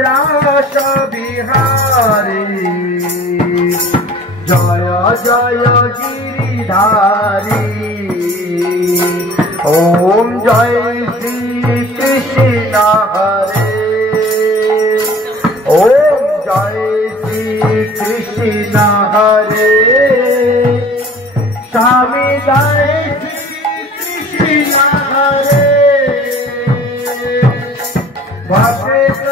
रस बिहारी जय जय गिरिधारी ओम जय श्री कृष्ण हरे ओम जय श्री कृष्ण हरे स्वामी जय श्री कृष्ण हरे भक्त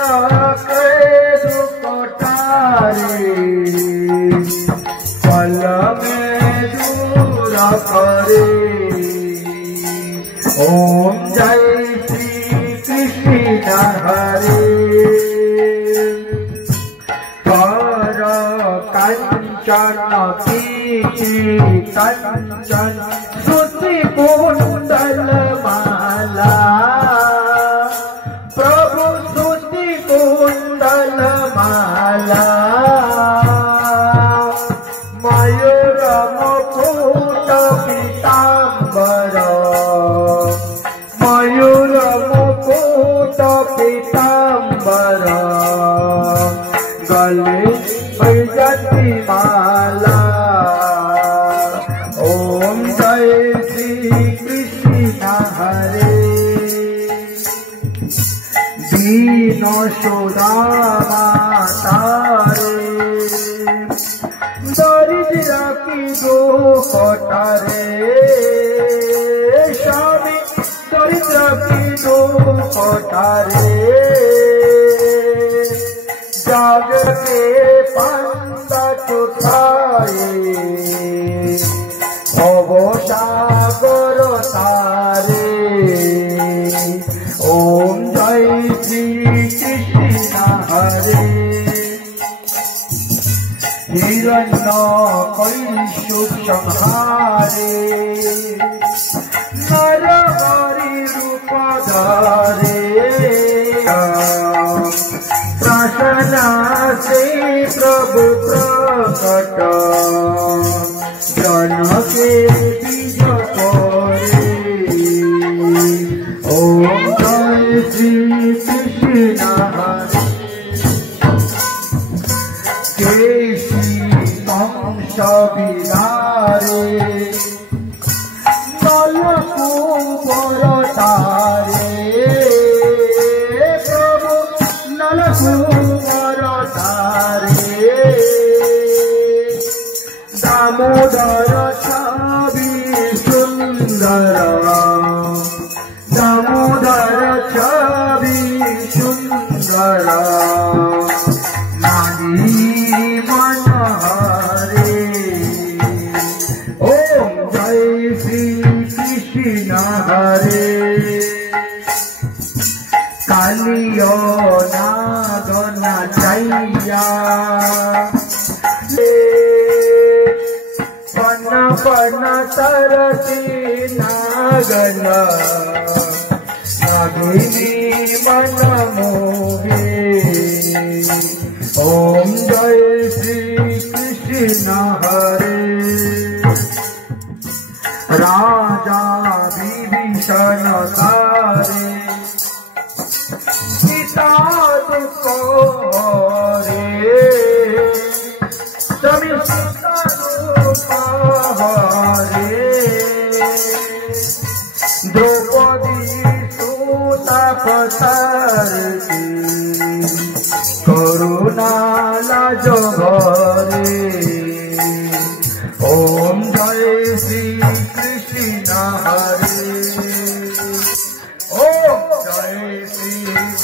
पल में दूर करे ओम जय श्री कृष्ण हरे कर कंचन कंचन श्रुति कुंडल माला प्रभु श्रुति कुंडल माला मयूर मुकुट पीतांबर मयूर मुकुट पीतांबर गले वैजयंती माला ओम जय श्री कृष्ण हरे दीन सुधा मातारे दरिद्र की दो कटारे स्वामी दरिद्र की दो कटारे जग के पंथ उठाए भव सागर तारे ओम जय श्री कृष्ण हरे हिरण्य कैशु संहारे नर हरि रूप धारे प्रसन्न से प्रभु प्रकट जन के बीज करे ओम जय श्री कृष्ण हरे केशी कंस बिहारे नलकूबर तारे प्रभु नलकूबर तारे दामोदर छवि सुंदर दामोदर छवि सुंदर मन हरे ओम जय श्री कृष्ण हरे कालियो नागन चैया पन पन तरसी नागन नागिनी मन मोहे ओम जय श्री कृष्ण हरे राजा विभीषण तारे सीता दुख हरे सभी सीता दुख हरे द्रौपदी सूता पतारती करुणा लाज भरे ओम जय श्री कृष्ण हरे ओम जय श्री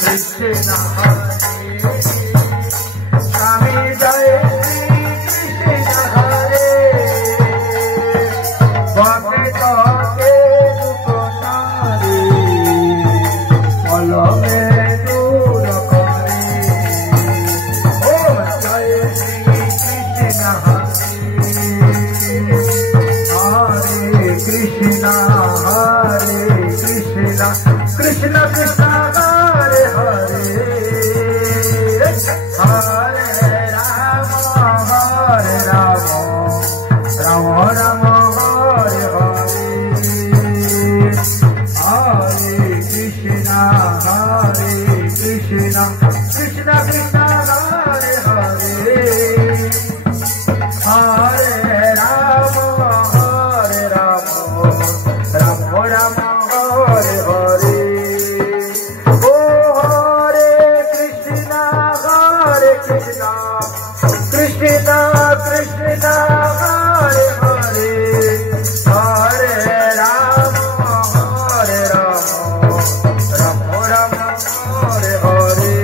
कृष्ण हरे स्वामी जय श्री कृष्ण हरे भक्त के दुख तारे फल में दूर करे ओम जय श्री कृष्ण हरे कृष्ण कृष्ण कृष्ण हरे हरे राम हरे हरे हरे कृष्णा कृष्ण कृष्ण हरे हरे हरे राम राम राम हरे हरे ओ हरे कृष्णा कृष्ण कृष्ण हरे हरे हरे राम राम राम हरे हरे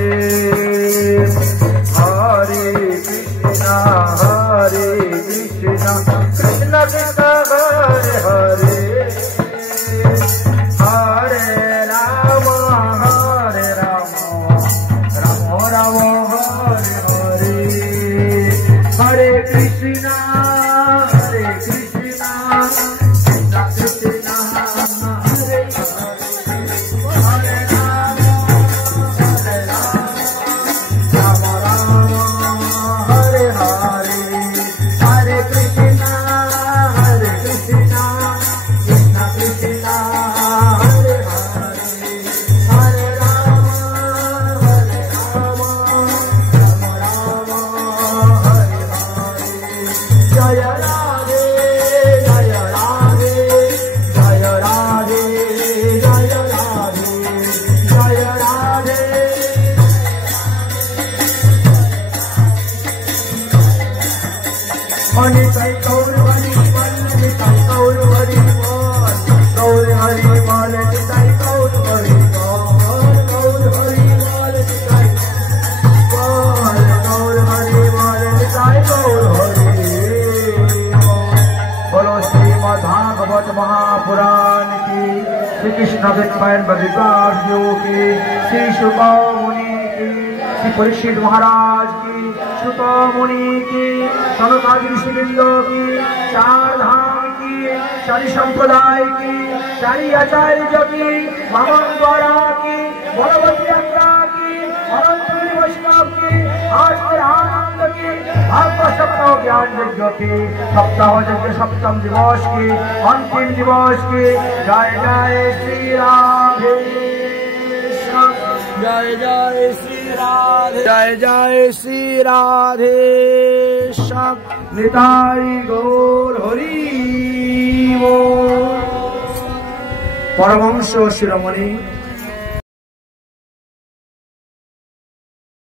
हरे कृष्ण कृष्ण कृष्ण हरे हरे हरे राम राम राम हरे हरे हरे कृष्णा कृष्ण कृष्ण हरे हरे राम राम राम हरे हरे हरे कृष्णा कृष्ण कृष्ण हरे हरे हरे राम राम हरे हरे जय राधे जय राधे जय राधे जय राधे जय राधे अनिताई गौर हरि माल निताई गौर हरि माल गौर हरि माल निताई गौर हरि माल गौर हरि माल निताई माल गौर हरि माल निताई गौर हरि बोलो श्रीमद् भागवत महापुराण की श्री कृष्ण विद्वान विकास योग की श्री शुक मुनि की श्री परीक्षित महाराज की शुक मुनि की सनकादि ऋषिवृंद की चार धाम की चारि संप्रदाय की चारि आचार्य की वामन द्वारा की बलवती यात्रा की अनंत वैष्णव की आज के आनंद की भागवत सप्ताह ज्ञान यज्ञ की सप्ताह यज्ञ सप्तम दिवस की अंतिम दिवस की जय जय श्री राधे जय जय श्री राधे जय जय श्री राधे श्याम निताई गौर हरि बोल परमहंस शिरोमणि